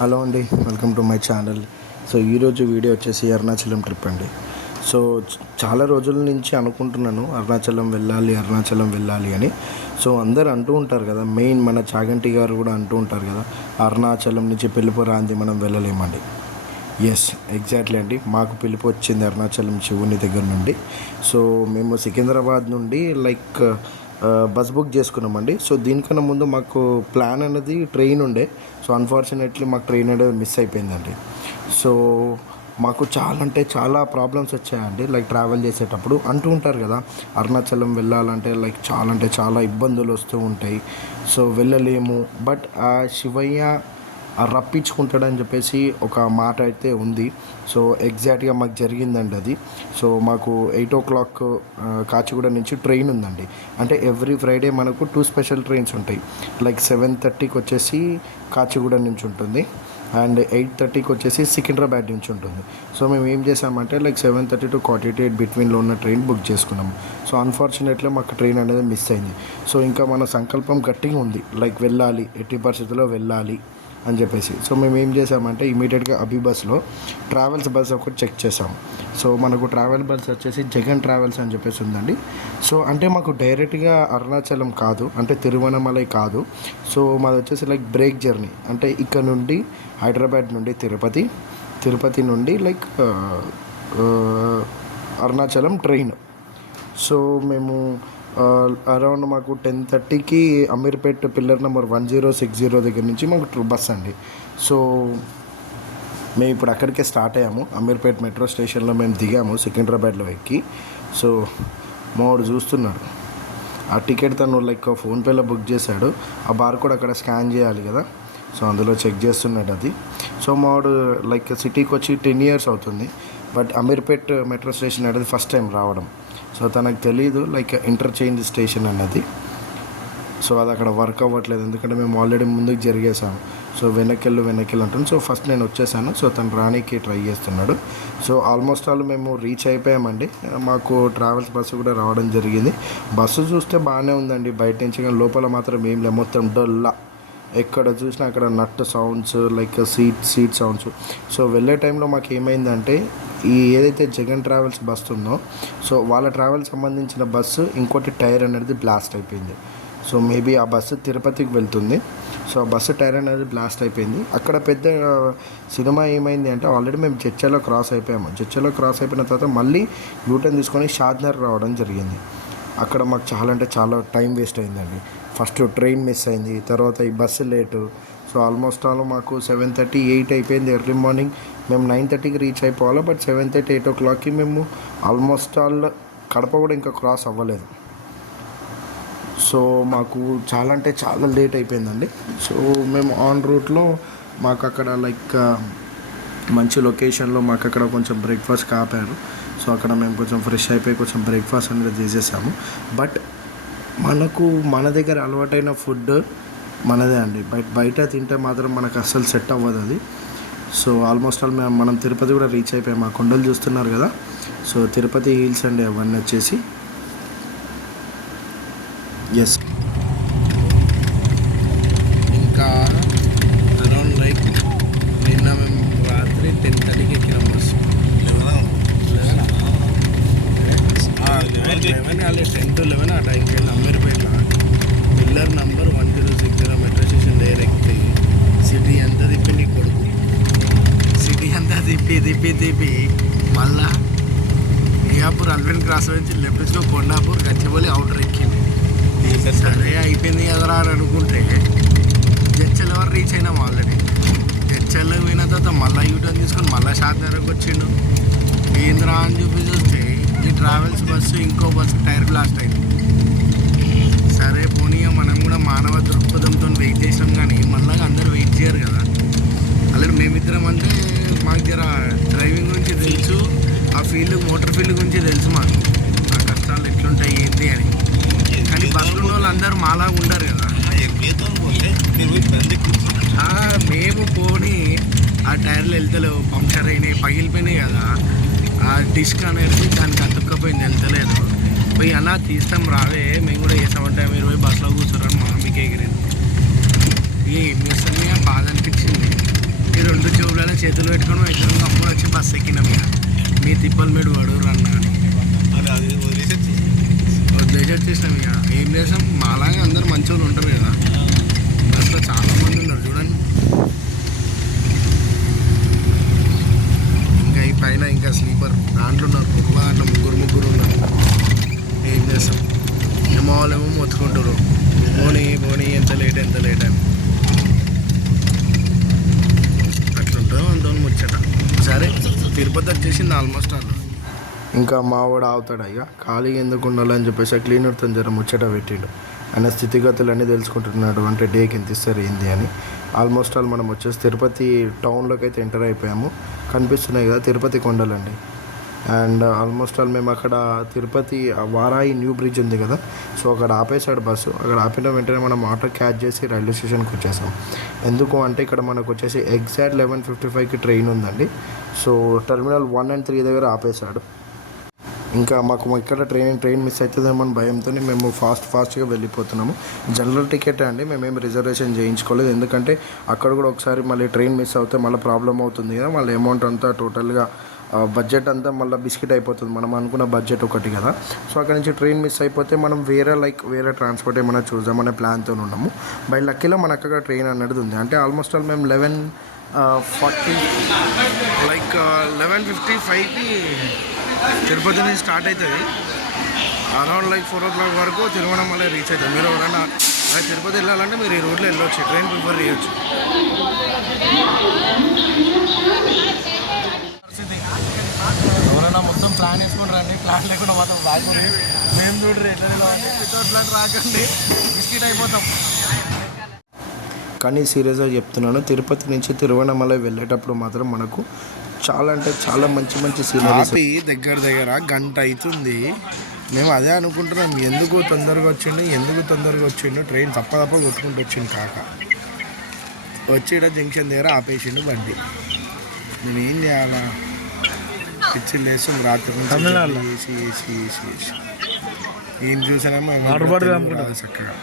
Hello అండి, welcome to my channel. So ఈరోజు video వచ్చేసి అరుణాచలం ట్రిప్ అండి. సో చాలా రోజుల నుంచి అనుకుంటున్నాను అరుణాచలం వెళ్ళాలి అని. సో అందరు అంటూ ఉంటారు కదా, మెయిన్ మన చాగంటి గారు కూడా అంటూ ఉంటారు కదా, అరుణాచలం నుంచి పిలుపు రాంది మనం వెళ్ళలేమండి. ఎస్, ఎగ్జాక్ట్లీ అండి, మాకు పిలుపు వచ్చింది అరుణాచలం శివుని దగ్గర నుండి. సో మేము సికింద్రాబాద్ నుండి బస్ బుక్ చేసుకున్నామండి. సో దీనికన్నా ముందు మాకు ప్లాన్ అనేది ట్రైన్ ఉండే. సో అన్ఫార్చునేట్లీ మాకు ట్రైన్ అనేది మిస్ అయిపోయిందండి. సో మాకు చాలా ప్రాబ్లమ్స్ వచ్చాయండి. ట్రావెల్ చేసేటప్పుడు అంటూ ఉంటారు కదా, అరుణాచలం వెళ్ళాలంటే చాలా ఇబ్బందులు వస్తూ ఉంటాయి. సో వెళ్ళలేము. బట్ ఆ శివయ్య రప్పించుకుంటాడని చెప్పేసి ఒక మాట అయితే ఉంది. సో ఎగ్జాక్ట్గా మాకు జరిగిందండి అది. సో మాకు 8 o'clock కాచిగూడ నుంచి ట్రైన్ ఉందండి. అంటే ఎవ్రీ ఫ్రైడే మనకు 2 స్పెషల్ ట్రైన్స్ ఉంటాయి. 7:30కి వచ్చేసి కాచిగూడ నుంచి ఉంటుంది, అండ్ 8:30కి వచ్చేసి సికింద్రాబాద్ నుంచి ఉంటుంది. సో మేము ఏం చేసామంటే 7:30 to 48 బిట్వీన్లో ఉన్న ట్రైన్ బుక్ చేసుకున్నాము. సో అన్ఫార్చునేట్లీ మాకు ట్రైన్ అనేది మిస్ అయింది. సో ఇంకా మన సంకల్పం గట్టిగా ఉంది, వెళ్ళాలి, ఎట్టి పరిస్థితుల్లో వెళ్ళాలి అని చెప్పేసి. సో మేము ఏం చేసామంటే ఇమీడియట్గా అభి బస్లో ట్రావెల్స్ బస్ ఒకటి చెక్ చేసాం. సో మనకు ట్రావెల్ బస్ వచ్చేసి జగన్ ట్రావెల్స్ అని చెప్పేసి ఉందండి. సో అంటే మాకు డైరెక్ట్గా అరుణాచలం కాదు, అంటే తిరువణమలై కాదు. సో మాది వచ్చేసి బ్రేక్ జర్నీ. అంటే ఇక్కడ నుండి హైదరాబాద్ నుండి తిరుపతి నుండి అరుణాచలం ట్రైన్. సో మేము అరౌండ్ మాకు 10:30కి అమీర్పేట్ పిల్లర్ నెంబర్ 1060 దగ్గర నుంచి మాకు బస్ అండి. సో మేము ఇప్పుడు అక్కడికే స్టార్ట్ అయ్యాము. అమీర్పేట్ మెట్రో స్టేషన్లో మేము దిగాము సికింద్రాబాద్లో ఎక్కి. సో మావాడు చూస్తున్నాడు, ఆ టికెట్ తను ఫోన్పేలో బుక్ చేశాడు. ఆ బార్ కూడా అక్కడ స్కాన్ చేయాలి కదా, సో అందులో చెక్ చేస్తున్నాడు అది. సో మావాడు సిటీకి వచ్చి 10 years అవుతుంది. బట్ అమీర్పేట్ మెట్రో స్టేషన్ అనేది ఫస్ట్ టైం రావడం. సో తనకు తెలీదు ఇంటర్చేంజ్ స్టేషన్ అన్నది. సో అది అక్కడ వర్క్ అవ్వట్లేదు, ఎందుకంటే మేము ఆల్రెడీ ముందుకు జరిగేసాము. సో వెనక్కి ఉంటుంది. సో ఫస్ట్ నేను వచ్చేసాను. సో తను రానీకి ట్రై చేస్తున్నాడు. సో ఆల్మోస్ట్ ఆల్ మేము రీచ్ అయిపోయామండి. మాకు ట్రావెల్స్ బస్సు కూడా రావడం జరిగింది. బస్సు చూస్తే బాగానే ఉందండి బయట నుంచి, కానీ లోపల మాత్రం ఏం లేదు, మొత్తం డొల్లా. ఎక్కడ చూసినా అక్కడ నట్ సౌండ్స్, సీట్ సౌండ్స్. సో వెళ్ళే టైంలో మాకు ఏమైందంటే, ఏదైతే జగన్ ట్రావెల్స్ బస్సు ఉందో, సో వాళ్ళ ట్రావెల్స్ సంబంధించిన బస్సు ఇంకోటి టైర్ అనేది బ్లాస్ట్ అయిపోయింది. సో మేబీ ఆ బస్సు తిరుపతికి వెళ్తుంది. సో ఆ బస్సు టైర్ అనేది బ్లాస్ట్ అయిపోయింది. అక్కడ పెద్ద సినిమా ఏమైంది అంటే, ఆల్రెడీ మేము జడ్చర్లో క్రాస్ అయిపోయాము. జడ్చర్లో క్రాస్ అయిపోయిన తర్వాత మళ్ళీ యూటర్న్ తీసుకొని షాద్నగర్ రావడం జరిగింది. అక్కడ మాకు చాలా టైం వేస్ట్ అయిందండి. ఫస్ట్ ట్రైన్ మిస్ అయింది, తర్వాత ఈ bus late. So almost all మాకు 7:30, 8 అయిపోయింది ఎర్లీ మార్నింగ్. మేము 9:30కి రీచ్ అయిపోవాలి. బట్ 7:30, 8 o'clockకి మేము ఆల్మోస్ట్ ఆల్ కడప కూడా ఇంకా క్రాస్ అవ్వలేదు. సో మాకు చాలా లేట్ అయిపోయిందండి. సో మేము ఆన్ రూట్లో మాకు అక్కడ మంచి లొకేషన్లో మాకు అక్కడ కొంచెం బ్రేక్ఫాస్ట్ ఆపారు. సో అక్కడ మేము కొంచెం ఫ్రెష్ అయిపోయి కొంచెం బ్రేక్ఫాస్ట్ అనేది చేసేసాము. బట్ మన దగ్గర అలవాటైన ఫుడ్ మనదే అండి. బయట తింటే మాత్రం మనకు అస్సలు సెట్ అవ్వదు అది. సో ఆల్మోస్ట్ ఆల్ మనం తిరుపతి కూడా రీచ్ అయిపోయాం. మా కొండలు చూస్తున్నారు కదా, సో తిరుపతి హిల్స్ అండి అవన్నీ వచ్చేసి. ఎస్, ఇంకా అరౌండ్ నిన్న మేము రాత్రి 10:30కి ఎక్కినాం బస్సు. 10 to 11 ఆ టైంకి వెళ్ళి అమీర్పేటలో పిల్లర్ నెంబర్ 1060 మెట్రో స్టేషన్ దగ్గర ఎక్కితే సిటీ అంతా తిప్పి నీ కొడుకు, సిటీ అంతా తిప్పి మళ్ళా మియాపూర్ అల్వెన్ క్రాస్ నుంచి లెఫ్ట్స్లో కొండాపూర్ గచ్చిబౌలి అవుటర్ ఎక్కింది. సరే అయిపోయింది కదరా అని అనుకుంటే జడ్చల్ ఎవరు రీచ్ అయినాం ఆల్రెడీ. జడ్చల్లో పోయిన తర్వాత మళ్ళీ యూటర్న్ తీసుకొని మళ్ళీ షాద్నగర్కి వచ్చిండు. ఏంద్రా అని చూస్తే ఈ ట్రావెల్స్ బస్సు ఇంకో బస్సు టైర్ బ్లాస్ట్ అయింది. సరే పోనీ మనం కూడా మానవ దృక్పథంతో వెయిట్ చేసాం, కానీ మళ్ళీ అందరూ వెయిట్ చేయరు కదా. అలాగే మేమిద్దరం అంటే మాకు జర డ్రైవింగ్ గురించి తెలుసు, ఆ మోటార్ ఫీల్డ్ గురించి తెలుసు మాకు, ఆ కష్టాలు ఎట్లుంటాయి ఏంటి అని. కానీ బస్సులో వాళ్ళు అందరూ మాలా ఉండరు కదా. మేము పోనీ ఆ టైర్లు వెళ్తలేవు, పంక్చర్ అయినాయి, పగిలిపోయినాయి కదా. ఆ డిస్క్ అనేది దానికి అతుక్కపోయింది, వెళ్తలేదు. పోయి అలా తీస్తాం రావే, మేము కూడా చేసామంటే మీరు పోయి బస్సులో కూర్చోరని మా మమ్మీకి ఎగిరింది. ఏం చేస్తాం, బాధ అనిపించింది. చేసాం మాలాగా అందరు మంచోళ్ళు ఉంటారు కదా, అట్లా చాలా మంది ఉన్నారు చూడండి. ఇంకా ఈ పైన ఇంకా స్లీపర్ దాంట్లో ఉన్నారు, దాంట్లో ముగ్గురు ఉన్నారు. ఏం చేస్తాం, ఏమో వాళ్ళేమో మొత్తుకుంటారు పోనీ ఎంత లేట్ అని. అట్లుంటుందో అంత ముచ్చట. సరే తిరుపతి వచ్చేసింది ఆల్మోస్ట్ అలా. ఇంకా మావాడు ఆగుతాడు, అయ్యా ఖాళీగా ఎందుకు ఉండాలని చెప్పేసి క్లీనర్తో జర ముచ్చట పెట్టిండు. ఆయన స్థితిగతులు అన్నీ తెలుసుకుంటున్నాడు, అంటే డేకి ఎంత ఇస్తారు ఏంది అని. ఆల్మోస్ట్ ఆల్ మనం వచ్చేసి తిరుపతి టౌన్లోకి అయితే ఎంటర్ అయిపోయాము. కనిపిస్తున్నాయి కదా తిరుపతి కొండలండి. అండ్ ఆల్మోస్ట్ ఆల్ మేము అక్కడ తిరుపతి వారాయి న్యూ బ్రిడ్జ్ ఉంది కదా, సో అక్కడ ఆపేసాడు బస్సు. అక్కడ ఆపిన వెంటనే మనం ఆటో క్యాచ్ చేసి రైల్వే స్టేషన్కి వచ్చేసాం. ఎందుకు అంటే ఇక్కడ మనకు వచ్చేసి ఎగ్జాక్ట్ 11:55కి ట్రైన్ ఉందండి. సో టెర్మినల్ 1 and 3 దగ్గర ఆపేశాడు. ఇంకా మాకు ఇక్కడ ట్రైన్ మిస్ అవుతుందేమో అని భయంతో మేము ఫాస్ట్గా వెళ్ళిపోతున్నాము. జనరల్ టికెట్ అండి, మేమేం రిజర్వేషన్ చేయించుకోలేదు. ఎందుకంటే అక్కడ కూడా ఒకసారి మళ్ళీ ట్రైన్ మిస్ అవుతే మళ్ళీ ప్రాబ్లం అవుతుంది కదా, మళ్ళీ అమౌంట్ అంతా టోటల్గా బడ్జెట్ అంతా మళ్ళీ బిస్కెట్ అయిపోతుంది. మనం అనుకున్న బడ్జెట్ ఒకటి కదా, సో అక్కడ నుంచి ట్రైన్ మిస్ అయిపోతే మనం వేరే ట్రాన్స్పోర్ట్ ఏమైనా చూద్దామనే ప్లాన్తో ఉన్నాము. బై లక్కీలో మనకు అక్కడ ట్రైన్ అనేది ఉంది. అంటే ఆల్మోస్ట్ ఆల్ మేము 11:55కి తిరుపతి నుంచి స్టార్ట్ అవుతుంది. అరౌండ్ 4 o'clock వరకు తిరువణమలై రీచ్ అవుతుంది. మీరు ఎవరైనా తిరుపతి వెళ్ళాలంటే మీరు ఈ రోడ్లో వెళ్ళొచ్చు, ట్రైన్ ప్రిఫర్ చేయొచ్చు. ఎవరైనా మొత్తం ప్లాన్ వేసుకుని రండి, ప్లాన్ లేకుండా మాత్రం రాకండి. మేము చూడరు ఎట్లా వెళ్ళాలి, వితౌట్ ప్లాన్ రాకండి, బిస్కెట్ అయిపోతాం. కానీ సీరియస్గా చెప్తున్నాను, తిరుపతి నుంచి తిరువణమలై వెళ్ళేటప్పుడు మాత్రం మనకు చాలా అంటే చాలా మంచి సీనరీస్. దగ్గర గంట అవుతుంది. మేము అదే అనుకుంటున్నాం, ఎందుకు తొందరగా వచ్చిండు ట్రైన్ తప్ప కొట్టుకుంటూ వచ్చిండు కాక. వచ్చి ఇక్కడ జంక్షన్ దగ్గర ఆపేసిండు బండి. నేను ఏం చేయాలా, పిచ్చి లేసు రాత్రి ఏసి ఏం చూసానేమో చక్కగా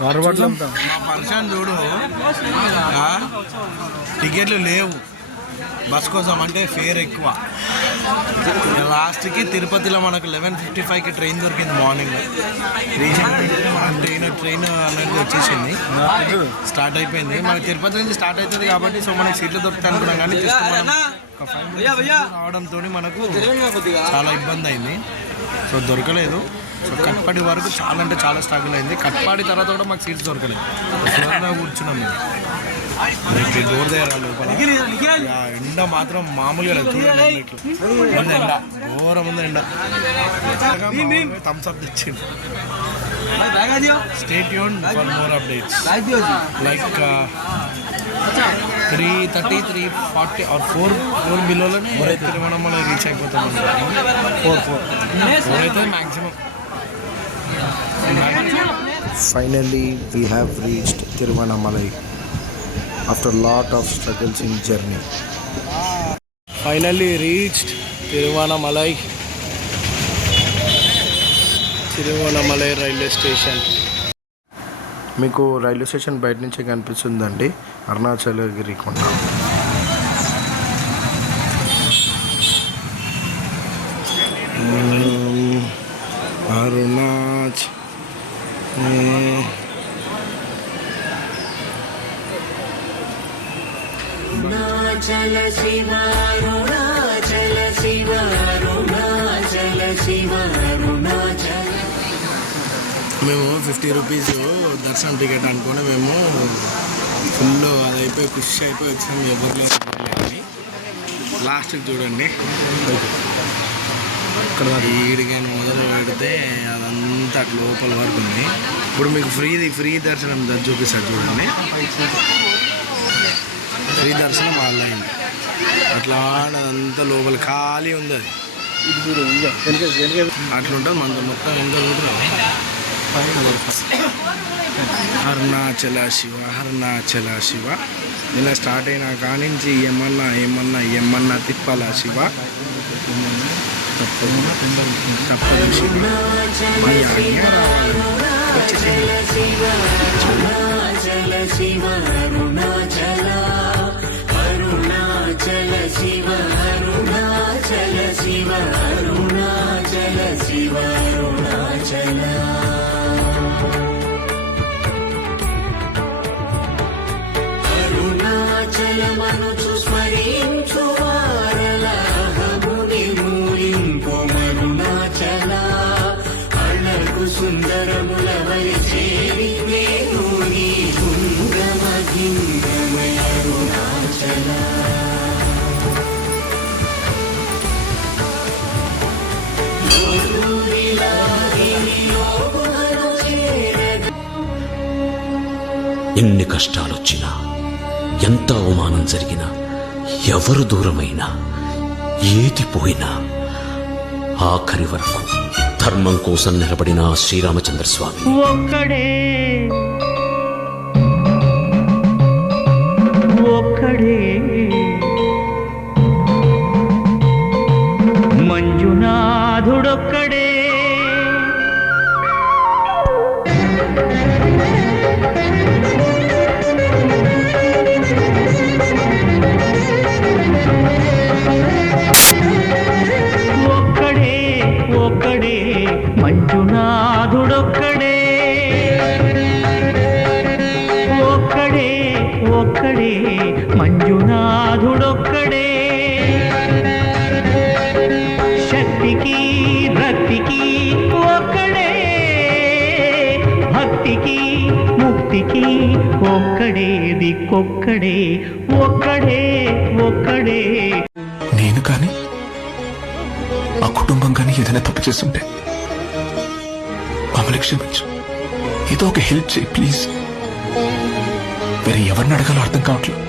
మా పర్సన్ చూడు, టికెట్లు లేవు బస్ కోసం, అంటే ఫేర్ ఎక్కువ. లాస్ట్కి తిరుపతిలో మనకు 11:55కి ట్రైన్ దొరికింది మార్నింగ్. ట్రైన్ అనేది వచ్చేసింది, స్టార్ట్ అయిపోయింది. మనకి తిరుపతి నుంచి స్టార్ట్ అవుతుంది కాబట్టి సో మనకి సీట్లు దొరుకుతాయి అనుకున్నాం. కానీ జస్ట్ మనం ఒక 5 minutes రావడంతో మనకు చాలా ఇబ్బంది అయింది, సో దొరకలేదు. సో కట్పాడి వరకు చాలా అంటే చాలా స్ట్రగుల్ అయింది. కట్పాడి తర్వాత కూడా మాకు సీట్స్ దొరకలేదు. ఫ్లోర్లో కూర్చున్నాం మేము, డోర్ దగ్గర లోపల. ఎండ మాత్రం మామూలుగా లేదు, చూడండి ఎండ ఘోరం ఉంది ఎండ. థమ్స్ అప్ తెచ్చింది. Stay tuned for more updates like 3:30, 3:40 or 4 బిలోలోనే తిరువణమలై రీచ్ అయిపోతాం. 4 అయితే maximum. Finally, we have reached Tiruvannamalai after a lot of struggles in journey. Finally reached Tiruvannamalai railway station. మీకు రైల్వే స్టేషన్ బయట నుంచి కనిపిస్తుందండి అరుణాచలగిరి కొండ. అరుణాచల శివ అరుణాచల శివ అరుణాచల శివ అరుణాచల. మేము 50 రూపీస్ దర్శనం టికెట్ అనుకొని మేము ఫుల్ అది అయిపోయి ఖుషి అయిపోయి వచ్చాము. ఎవరు లేదు లాస్ట్కి చూడండి, ఇక్కడ ఈడికైనా మొదలు పెడితే అదంతా లోపల వరకు ఉంది. ఇప్పుడు మీకు ఫ్రీ దర్శనం చూపిస్తారు చూడండి. ఫ్రీ దర్శనం ఆన్లైన్ అట్లా అదంతా లోపల ఖాళీ ఉంది. అది అట్లుంటుంది మనతో మొత్తం ఎంత ఉంటుంది. అరుణాచల శివ ఇలా స్టార్ట్ అయినా కానించి ఏమన్నా తిప్పాల శివ, తప్పదు శివ. అరుణాచల శివ అరుణాచల అరుణాచల శివ అరుణాచల శివ అరుణాచల శివ అరుణాచల అరుణాచలమనుచు స్మరించు వారలాహముని మూలింపు మరుణాచల అళ్ళకు సుందరముల వరి చేరి నేను నీ గుండ్రమగింద్రమయ అరుణాచల ఎన్ని కష్టాలొచ్చినా ఎంత అవమానం జరిగినా ఎవరు దూరమైనా ఏది పోయినా ఆఖరి వరకు ధర్మం కోసం నిలబడిన ఆ శ్రీరామచంద్ర స్వామి ఒక్కడే ఒక్కడే మంజునాథుడొక్కడే ఒక్కడే ఒక్కడే మంజునాథుడొక్కడే ఒక్కడే ఒక్కడే మంజునాథుడొక్కడే శక్తికి భక్తికి ఒక్కడే భక్తికి ముక్తికి ఒక్కడే దిక్కొక్కడే ఒక్కడే ఒక్కడే నేను కానీ ఆ కుటుంబం కానీ ఏదైనా తప్పు చేస్తుంటే మమ్మల్ని క్షమించు. ఏదో ఒక హెల్ప్ చేయి ప్లీజ్. వేరే ఎవరిని అడగాలో అర్థం కావట్లేదు.